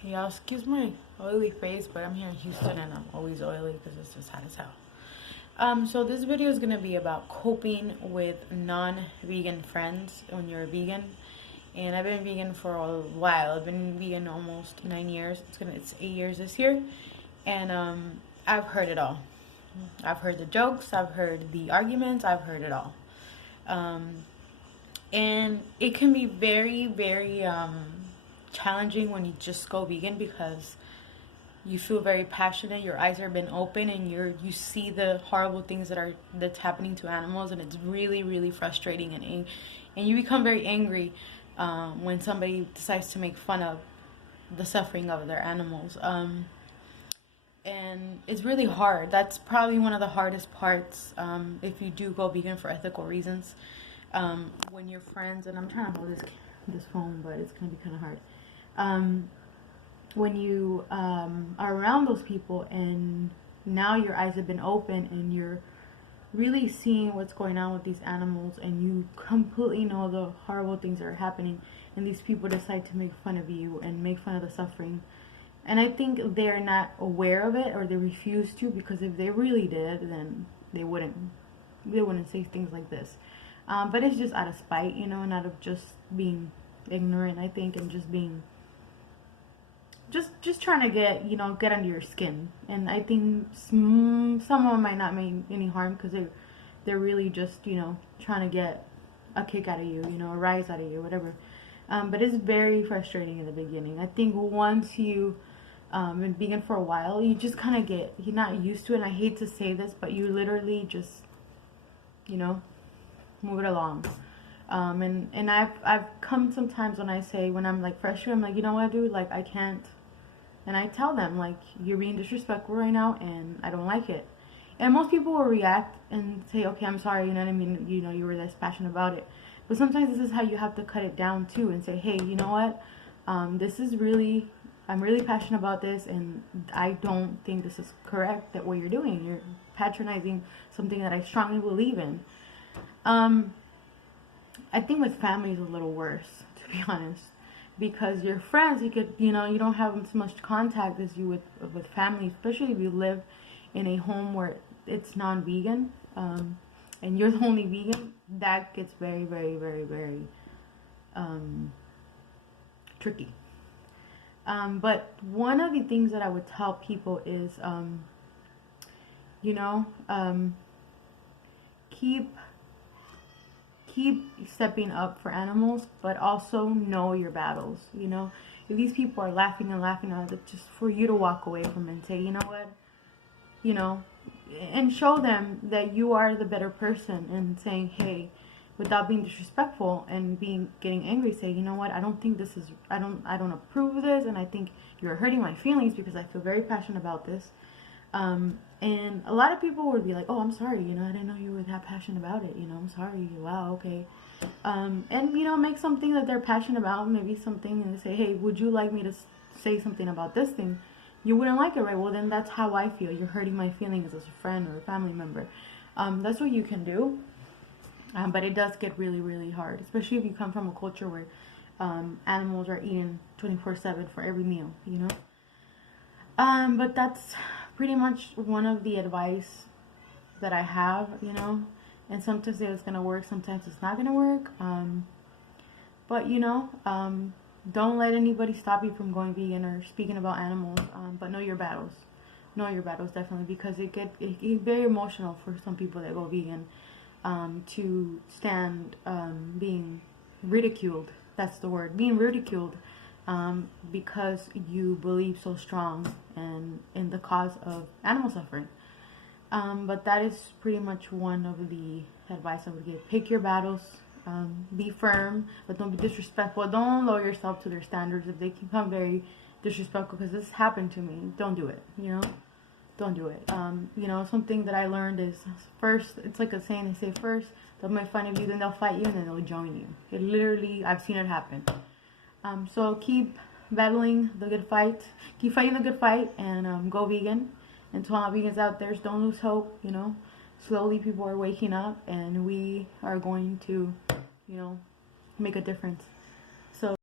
Hey y'all, excuse my oily face, but I'm here in Houston and I'm always oily because it's just hot as hell. So this video is gonna be about coping with non-vegan friends when you're a vegan. And I've been vegan for a while. I've been vegan almost 9 years. It's 8 years this year, and I've heard it all. I've heard the jokes. I've heard the arguments. I've heard it all. And it can be very, very challenging when you just go vegan because you feel very passionate, your eyes are been open, and you see the horrible things that's happening to animals, and it's really, really frustrating, and you become very angry when somebody decides to make fun of the suffering of their animals. And it's really hard. That's probably one of the hardest parts if you do go vegan for ethical reasons. When your friends, and I'm trying to hold this phone, but it's gonna be kind of hard. When you are around those people, and now your eyes have been open, and you're really seeing what's going on with these animals, and you completely know the horrible things that are happening, and these people decide to make fun of you and make fun of the suffering. And I think they're not aware of it, or they refuse to, because if they really did, then they wouldn't say things like this. But it's just out of spite, and out of just being ignorant, I think, and just being just trying to get under your skin. And I think some of them might not mean any harm, because they're really just trying to get a kick out of you, a rise out of you, whatever. But it's very frustrating in the beginning. I think once you been vegan for a while, you just kind of you're not used to it. And I hate to say this, but you literally just move it along. And I've come sometimes when I'm like frustrated, I'm like, you know what, dude, like I can't. And I tell them, like, you're being disrespectful right now, and I don't like it. And most people will react and say, okay, I'm sorry, you know what I mean, you were this passionate about it. But sometimes this is how you have to cut it down too, and say, hey, you know what, I'm really passionate about this, and I don't think this is correct, that what you're doing. You're patronizing something that I strongly believe in. I think with family is a little worse, to be honest, because your friends, you don't have as much contact as you with family, especially if you live in a home where it's non-vegan, and you're the only vegan. That gets very, very, very, very tricky. But one of the things that I would tell people is, keep stepping up for animals, but also know your battles. If these people are laughing and laughing at it, just for you to walk away from it and say, you know what, and show them that you are the better person, and saying, hey, without being disrespectful and getting angry, say, you know what, I don't think this is, I don't approve of this, and I think you're hurting my feelings because I feel very passionate about this. And a lot of people would be like, oh, I'm sorry, I didn't know you were that passionate about it, I'm sorry, wow, okay. And make something that they're passionate about, maybe something, and say, hey, would you like me to say something about this thing? You wouldn't like it, right? Well, then that's how I feel. You're hurting my feelings as a friend or a family member. That's what you can do. But it does get really, really hard, especially if you come from a culture where animals are eaten 24/7 for every meal, But that's pretty much one of the advice that I have, And sometimes it's going to work, sometimes it's not going to work. But, don't let anybody stop you from going vegan or speaking about animals. But know your battles. Know your battles, definitely, because it get very emotional for some people that go vegan. To stand being ridiculed. That's the word. Being ridiculed because you believe so strong and in the cause of animal suffering. But that is pretty much one of the advice I would give. Pick your battles. Be firm, but don't be disrespectful. Don't lower yourself to their standards. If they become very disrespectful, because this happened to me, don't do it. Don't do it. Something that I learned is, first, it's like a saying, they say, first they'll make fun of you, then they'll fight you, and then they'll join you. It literally, I've seen it happen. So keep battling the good fight. Keep fighting the good fight, and go vegan. And to all vegans out there, don't lose hope. Slowly people are waking up, and we are going to, make a difference.